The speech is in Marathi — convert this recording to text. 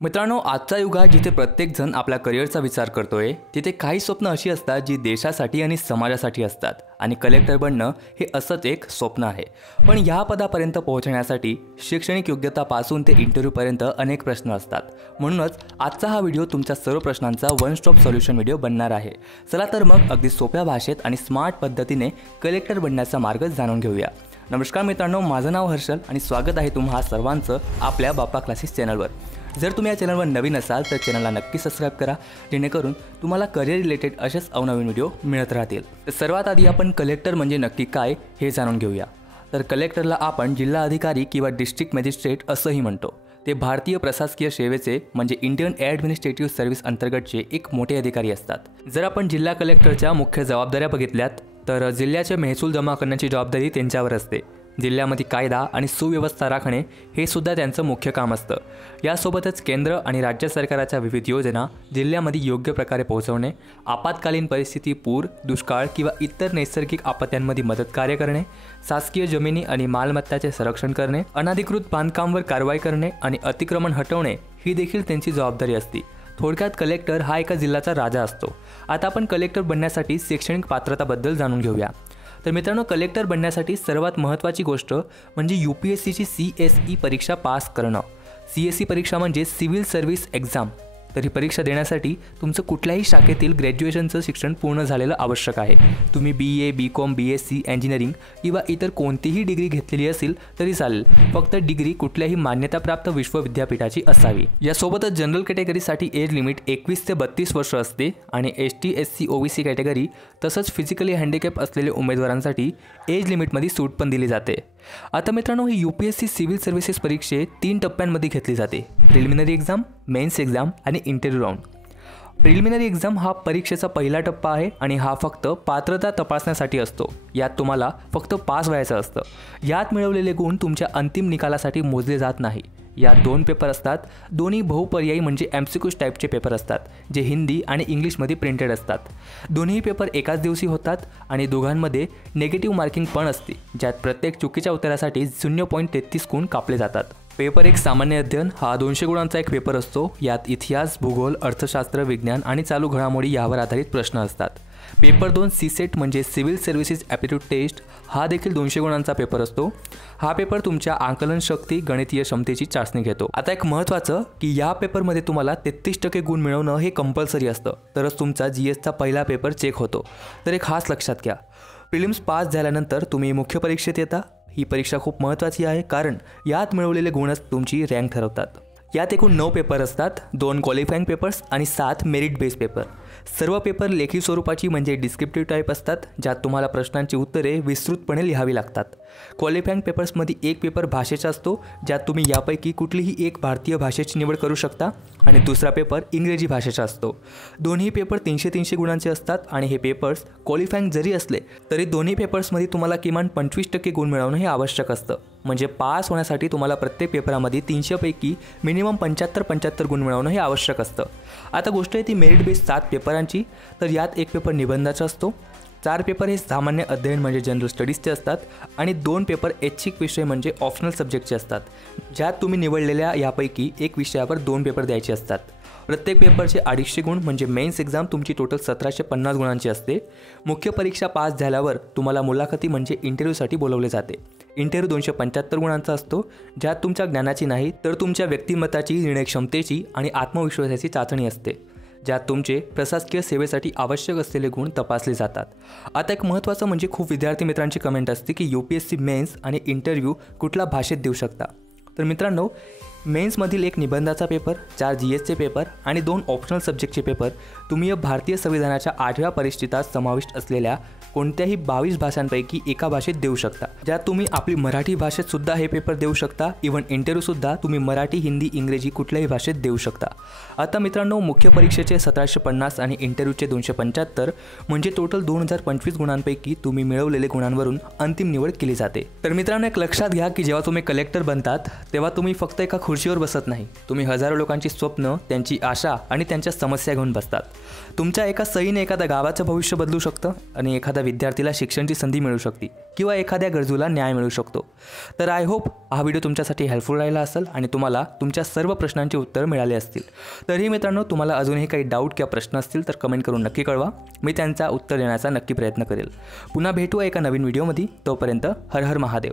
मित्रांनो, आजचा युग आहे जिथे प्रत्येक जण आपल्या करिअरचा विचार करतोय, तिथे काही स्वप्न अशी असतात जी देशासाठी आणि समाजासाठी असतात आणि कलेक्टर बनणं हे असंच एक स्वप्न आहे। पण या पदापर्यंत पोहोचण्यासाठी शैक्षणिक योग्यतापासून ते इंटरव्ह्यूपर्यंत अनेक प्रश्न असतात। म्हणूनच आजचा हा व्हिडिओ तुमच्या सर्व प्रश्नांचा वन स्टॉप सोल्युशन व्हिडिओ बनणार आहे। चला तर मग अगदी सोप्या भाषेत आणि स्मार्ट पद्धतीने कलेक्टर बनण्याचा मार्ग जाणून घेऊया। नमस्कार मित्रांनो, माझं नाव हर्षल आणि स्वागत आहे तुम्हा सर्वांचं आपल्या बाप्पा क्लासेस चॅनलवर। जर तुम्ही या चॅनलवर नवीन असाल तर चॅनलला नक्की सबस्क्राइब करा, जेणेकरून तुम्हाला करिअर रिलेटेड असेच अवनवीन व्हिडिओ मिळत राहतील। तर सर्वात आधी आपण कलेक्टर म्हणजे नक्की काय हे जाणून घेऊया। तर कलेक्टरला आपण जिल्हा अधिकारी किंवा डिस्ट्रिक्ट मॅजिस्ट्रेट असंही म्हणतो। ते भारतीय प्रशासकीय सेवेचे म्हणजे इंडियन ॲडमिनिस्ट्रेटिव्ह सर्व्हिस अंतर्गतचे एक मोठे अधिकारी असतात। जर आपण जिल्हा कलेक्टरच्या मुख्य जबाबदाऱ्या बघितल्यात तर जिल्ह्याचे महसूल जमा करण्याची जबाबदारी त्यांच्यावर असते। जिल्ह्यामध्ये कायदा आणि सुव्यवस्था राखणे हे सुद्धा त्यांचं मुख्य काम असतं। यासोबतच केंद्र आणि राज्य सरकारच्या विविध योजना जिल्ह्यामध्ये योग्य प्रकारे पोहोचवणे, आपत्कालीन परिस्थिती, पूर, दुष्काळ किंवा इतर नैसर्गिक आपत्त्यांमध्ये मदत कार्य करणे, शासकीय जमिनी आणि मालमत्ताचे संरक्षण करणे, अनधिकृत बांधकामावर कारवाई करणे आणि अतिक्रमण हटवणे ही देखील त्यांची जबाबदारी असते। थोडक्यात कलेक्टर हा एका जिल्ह्याचा राजा असतो। आता आपण कलेक्टर बनण्यासाठी शैक्षणिक पात्रताबद्दल जाणून घेऊया। तर मित्रांनो, कलेक्टर बनण्यासाठी सर्वात महत्त्वाची गोष्ट म्हणजे UPSCची CSE परीक्षा पास करणं। CSE परीक्षा म्हणजे सिव्हिल सर्व्हिस एक्झाम। तर ही परीक्षा देण्यासाठी तुमचं कुठल्याही शाखेतील ग्रॅज्युएशनचं शिक्षण पूर्ण झालेलं आवश्यक आहे। तुम्ही BA, BCom, BSc, इंजिनिअरिंग किंवा इतर कोणतीही डिग्री घेतलेली असेल तरी चालेल, फक्त डिग्री कुठल्याही मान्यताप्राप्त विश्वविद्यापीठाची असावी। यासोबतच जनरल कॅटेगरीसाठी एज लिमिट 21 ते 32 वर्ष असते आणि ST, SC, OBC कॅटेगरी तसंच फिजिकली हँडिकॅप असलेल्या उमेदवारांसाठी एज लिमिटमध्ये सूट पण दिली जाते। आता मित्रांनो, ही UPSC सिव्हिल सर्व्हिसेस परीक्षा 3 टप्प्यांमध्ये घेतली जाते: प्रिलिमिनरी एक्झाम, मेन्स एक्झाम आणि इंटरव्ह्यू राऊंड। प्रिलिमिनरी एक्झाम हा परीक्षेचा पहिला टप्पा आहे आणि हा फक्त पात्रता तपासण्यासाठी असतो। यात तुम्हाला फक्त पास व्हायचं असतं। यात मिळवलेले गुण तुमच्या अंतिम निकालासाठी मोजले जात नाही। यात 2 पेपर असतात। दोन्ही बहुपर्यायी म्हणजे MCQ टाईपचे पेपर असतात, जे हिंदी आणि इंग्लिशमध्ये प्रिंटेड असतात। दोन्ही पेपर एकाच दिवशी होतात आणि दोघांमध्ये नेगेटिव्ह मार्किंग पण असते, ज्यात प्रत्येक चुकीच्या उत्तरासाठी 0.33 गुण कापले जातात। पेपर 1 सामान्य अध्ययन हा 200 गुणांचा एक पेपर असतो। यात इतिहास, भूगोल, अर्थशास्त्र, विज्ञान आणि चालू घडामोडी यावर आधारित प्रश्न असतात। पेपर 2 CSET म्हणजे सिव्हिल सर्व्हिसेस ॲप्टिट्यूड टेस्ट हा देखील 200 गुणांचा पेपर असतो। हा पेपर तुमच्या आकलन शक्ती, गणितीय क्षमतेची चाचणी घेतो। आता एक महत्त्वाचं की या पेपरमध्ये तुम्हाला 33% गुण मिळवणं हे कंपल्सरी असतं, तरच तुमचा GSचा पहिला पेपर चेक होतो। तर एक खास लक्षात घ्या, प्रिलिम्स पास झाल्यानंतर तुम्ही मुख्य परीक्षेत येता। ही परीक्षा खूप महत्त्वाची आहे, कारण यात मिळवलेले गुणच तुमची रँक ठरवतात। यात एकूण 9 पेपर असतात, 2 क्वालिफाईंग पेपर्स आणि 7 मेरिट बेस पेपर। सर्व पेपर लेखी स्वरूपाची म्हणजे डिस्क्रिप्टिव्ह टाईप असतात, ज्यात तुम्हाला प्रश्नांची उत्तरे विस्तृतपणे लिहावी लागतात। क्वालिफाईंग पेपर्समध्ये एक पेपर भाषेचा असतो, ज्यात तुम्ही यापैकी कुठलीही एक भारतीय भाषेची निवड करू शकता आणि दुसरा पेपर इंग्रजी भाषेचा असतो। दोन्ही पेपर 300 गुणांचे असतात आणि हे पेपर्स क्वालिफाईंग जरी असले तरी दोन्ही पेपर्समध्ये तुम्हाला किमान 25% गुण मिळवणं हे आवश्यक असतं। म्हणजे पास होण्यासाठी तुम्हाला प्रत्येक पेपरामध्ये 300 पैकी मिनिमम 75 गुण मिळवणं हे आवश्यक असतं। आता गोष्ट आहे ती मेरिट बेस 7 पेपरांची। तर यात एक पेपर निबंधाचा असतो, 4 पेपर हे सामान्य अध्ययन म्हणजे जनरल स्टडीजचे असतात आणि 2 पेपर ऐच्छिक विषय म्हणजे ऑप्शनल सब्जेक्टचे असतात, ज्यात तुम्ही निवडलेल्या यापैकी एक विषयावर 2 पेपर द्यायचे असतात। प्रत्येक पेपरचे 250 गुण म्हणजे मेन्स एक्झाम तुमची टोटल 1750 गुणांची असते। मुख्य परीक्षा पास झाल्यावर तुम्हाला मुलाखती म्हणजे इंटरव्ह्यूसाठी बोलवले जाते। इंटरव्ह्यू 275 गुणांचा असतो, ज्यात तुमच्या ज्ञानाची नाही तर तुमच्या व्यक्तिमत्वाची, निर्णय क्षमतेची आणि आत्मविश्वासाची चाचणी असते, ज्यात तुमचे प्रशासकीय सेवेसाठी आवश्यक असलेले गुण तपासले जातात। आता एक महत्त्वाचं म्हणजे खूप विद्यार्थी मित्रांची कमेंट असते की UPSC मेन्स आणि इंटरव्ह्यू कुठल्या भाषेत देऊ शकता। तर मित्रांनो, मेन्समधील एक निबंधाचा पेपर, 4 GSचे पेपर आणि 2 ऑप्शनल सब्जेक्टचे पेपर तुम्ही भारतीय संविधानाच्या 8व्या परिशिष्टात समाविष्ट असलेल्या कोणत्याही 22 भाषांपैकी एका भाषेत देऊ शकता, ज्यात तुम्ही आपली मराठी भाषेत सुद्धा हे पेपर देऊ शकता। इव्हन इंटरव्ह्यूसुद्धा तुम्ही मराठी, हिंदी, इंग्रजी कुठल्याही भाषेत देऊ शकता। आता मित्रांनो, मुख्य परीक्षेचे 1750 आणि इंटरव्ह्यूचे 275 म्हणजे टोटल 2025 गुणांपैकी तुम्ही मिळवलेले गुणांवरून अंतिम निवड केली जाते। तर मित्रांनो, एक लक्षात घ्या की जेव्हा तुम्ही कलेक्टर बनतात तेव्हा तुम्ही फक्त एका खुर्चीवर बसत नाही, तुम्ही हजारो लोकांची स्वप्न, त्यांची आशा आणि त्यांच्या समस्या घेऊन बसतात। तुमच्या एका सहीने एखाद्या गावाचं भविष्य बदलू शकतं आणि एखाद्या विद्यार्थीला शिक्षणाची संधी मिळू शकते किंवा एखाद्या गरजूला न्याय मिळू शकतो. तर आय होप हा व्हिडिओ तुमच्यासाठी हेल्पफुल राहिला असेल आणि तुम्हाला तुमच्या सर्व प्रश्नांची उत्तर मिळाली असतील. तरीही मित्रांनो, तुम्हाला अजूनही काही डाऊट किंवा प्रश्न असतील तर कमेंट करून नक्की कळवा. मी त्यांचा उत्तर देण्याचा नक्की प्रयत्न करेल. पुन्हा भेटू एका नवीन व्हिडिओमध्ये. तोपर्यंत हर हर महादेव.